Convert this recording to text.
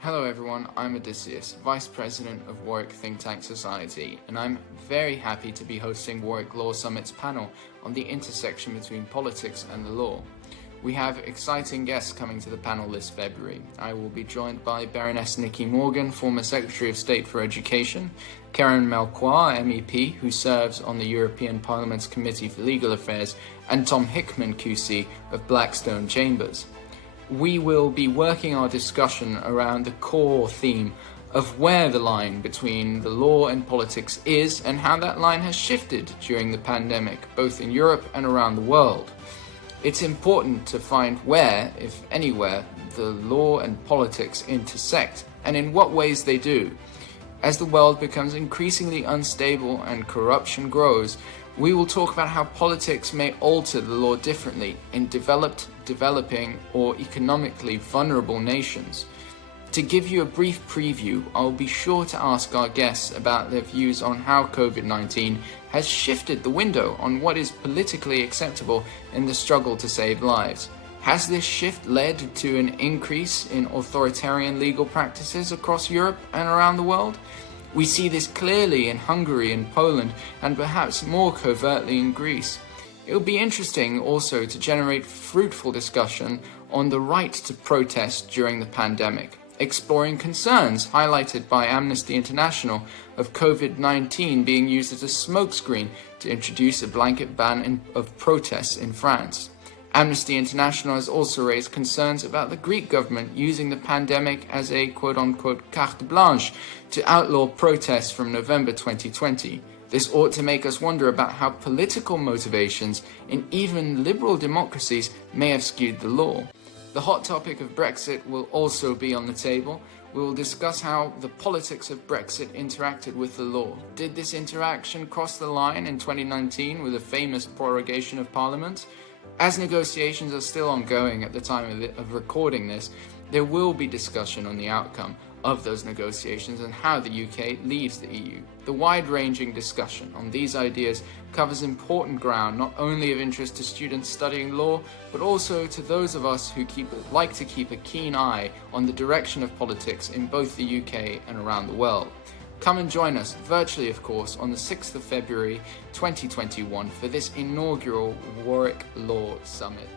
Hello everyone, I'm Odysseus, Vice President of Warwick Think Tank Society, and I'm very happy to be hosting Warwick Law Summit's panel on the intersection between politics and the law. We have exciting guests coming to the panel this February. I will be joined by Baroness Nikki Morgan, former Secretary of State for Education, Karen Melchior, MEP, who serves on the European Parliament's Committee for Legal Affairs, and Tom Hickman, QC, of Blackstone Chambers. We will be working our discussion around the core theme of where the line between the law and politics is and how that line has shifted during the pandemic, both in Europe and around the world. It's important to find where, if anywhere, the law and politics intersect, and in what ways they do. As the world becomes increasingly unstable and corruption grows, we will talk about how politics may alter the law differently in developed, developing, or economically vulnerable nations. To give you a brief preview, I'll be sure to ask our guests about their views on how COVID-19 has shifted the window on what is politically acceptable in the struggle to save lives. Has this shift led to an increase in authoritarian legal practices across Europe and around the world? We see this clearly in Hungary and Poland, and perhaps more covertly in Greece. It will be interesting also to generate fruitful discussion on the right to protest during the pandemic, exploring concerns highlighted by Amnesty International of COVID-19 being used as a smokescreen to introduce a blanket ban of protests in France. Amnesty International has also raised concerns about the Greek government using the pandemic as a quote-unquote carte blanche to outlaw protests from November 2020. This ought to make us wonder about how political motivations in even liberal democracies may have skewed the law. The hot topic of Brexit will also be on the table. We will discuss how the politics of Brexit interacted with the law. Did this interaction cross the line in 2019 with a famous prorogation of Parliament? As negotiations are still ongoing at the time of recording this, there will be discussion on the outcome of those negotiations and how the UK leaves the EU. The wide-ranging discussion on these ideas covers important ground, not only of interest to students studying law, but also to those of us who like to keep a keen eye on the direction of politics in both the UK and around the world. Come and join us, virtually of course, on the 6th of February 2021 for this inaugural Warwick Law Summit.